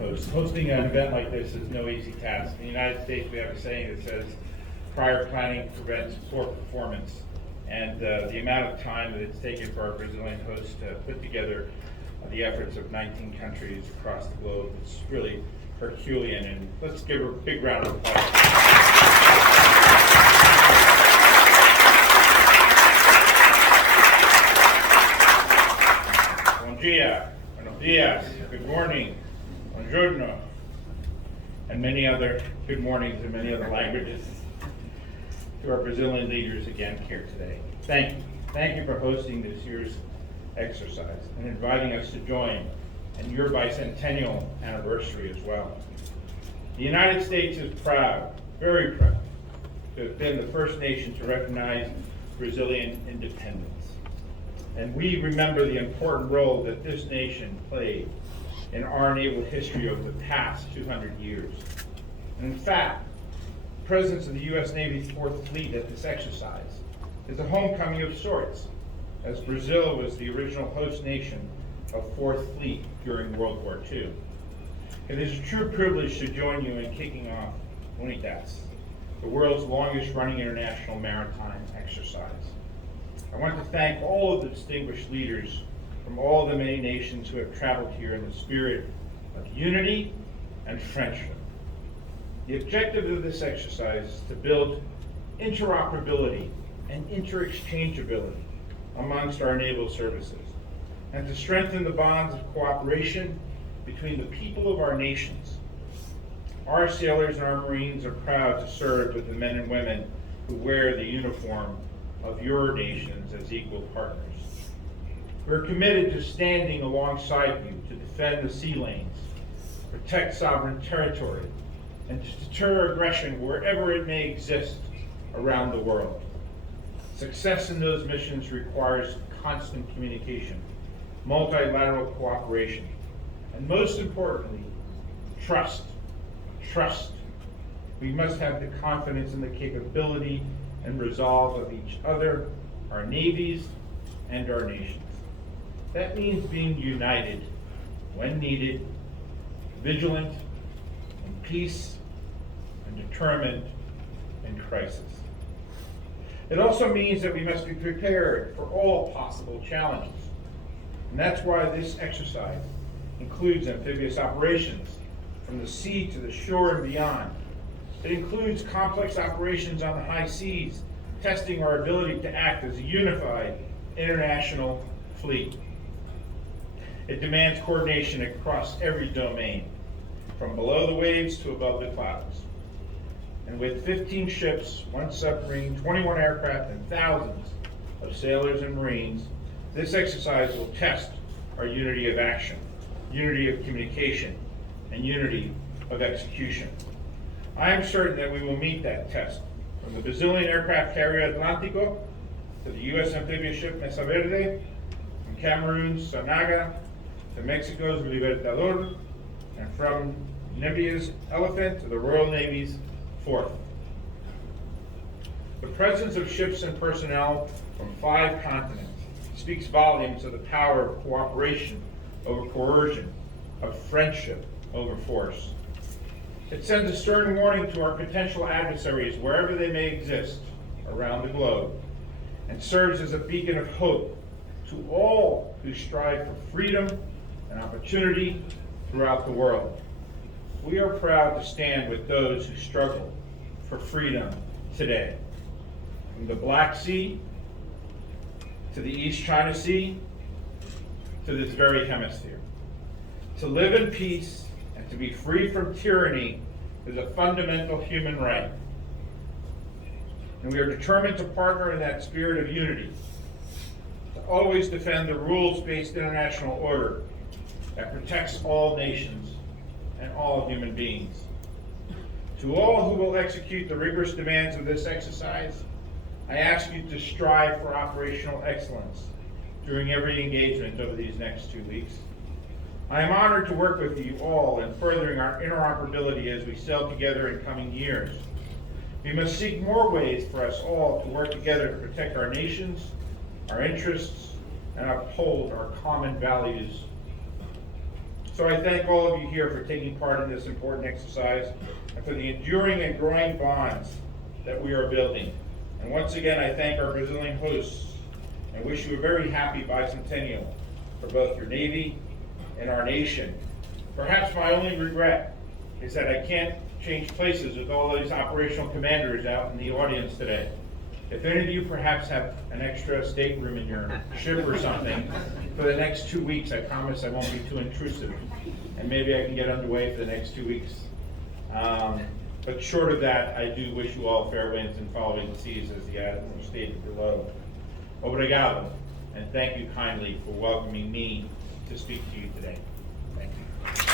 host. Hosting an event like this is no easy task. In the United States, we have a saying that says, prior planning prevents poor performance. And the amount of time that it's taken for our Brazilian host to put together the efforts of 19 countries across the globe, it's really Herculean. And let's give her a big round of applause. Bom dia, buenos dias, good morning, buongiorno, and many other good mornings in many other languages to our Brazilian leaders again here today. Thank you. Thank you for hosting this year's exercise and inviting us to join in your bicentennial anniversary as well. The United States is proud, very proud, to have been the first nation to recognize Brazilian independence. And we remember the important role that this nation played in our naval history over the past 200 years. And in fact, the presence of the U.S. Navy's Fourth Fleet at this exercise is a homecoming of sorts, as Brazil was the original host nation of Fourth Fleet during World War II. It is a true privilege to join you in kicking off UNITAS, the world's longest running international maritime exercise. I want to thank all of the distinguished leaders from all the many nations who have traveled here in the spirit of unity and friendship. The objective of this exercise is to build interoperability and interexchangeability amongst our naval services, and to strengthen the bonds of cooperation between the people of our nations. Our sailors and our Marines are proud to serve with the men and women who wear the uniform of your nations as equal partners. We're committed to standing alongside you to defend the sea lanes, protect sovereign territory, and to deter aggression wherever it may exist around the world. Success in those missions requires constant communication, multilateral cooperation, and most importantly, trust. Trust. We must have the confidence in the capability and resolve of each other, our navies, and our nations. That means being united when needed, vigilant in peace, and determined in crisis. It also means that we must be prepared for all possible challenges. And that's why this exercise includes amphibious operations from the sea to the shore and beyond. It includes complex operations on the high seas, testing our ability to act as a unified international fleet. It demands coordination across every domain, from below the waves to above the clouds. And with 15 ships, 1 submarine, 21 aircraft, and thousands of sailors and Marines, this exercise will test our unity of action, unity of communication, and unity of execution. I am certain that we will meet that test, from the Brazilian aircraft carrier Atlântico to the U.S. amphibious ship Mesa Verde, from Cameroon's Sanaga to Mexico's Libertador, and from Namibia's Elephant to the Royal Navy's Fourth. The presence of ships and personnel from 5 continents speaks volumes of the power of cooperation over coercion, of friendship over force. It sends a stern warning to our potential adversaries wherever they may exist around the globe, and serves as a beacon of hope to all who strive for freedom and opportunity throughout the world. We are proud to stand with those who struggle for freedom today. From the Black Sea to the East China Sea to this very hemisphere. To live in peace and to be free from tyranny is a fundamental human right. And we are determined to partner in that spirit of unity, to always defend the rules-based international order that protects all nations and all human beings. To all who will execute the rigorous demands of this exercise, I ask you to strive for operational excellence during every engagement over these next 2 weeks. I am honored to work with you all in furthering our interoperability as we sail together in coming years. We must seek more ways for us all to work together to protect our nations, our interests, and uphold our common values. So I thank all of you here for taking part in this important exercise and for the enduring and growing bonds that we are building. And once again, I thank our Brazilian hosts and wish you a very happy bicentennial for both your Navy and our nation. Perhaps my only regret is that I can't change places with all these operational commanders out in the audience today. If any of you perhaps have an extra stateroom in your ship or something, for the next 2 weeks, I promise I won't be too intrusive. And maybe I can get underway for the next 2 weeks. But short of that, I do wish you all fair winds and following the seas, as the Admiral stated below. Obrigado, and thank you kindly for welcoming me to speak to you today. Thank you.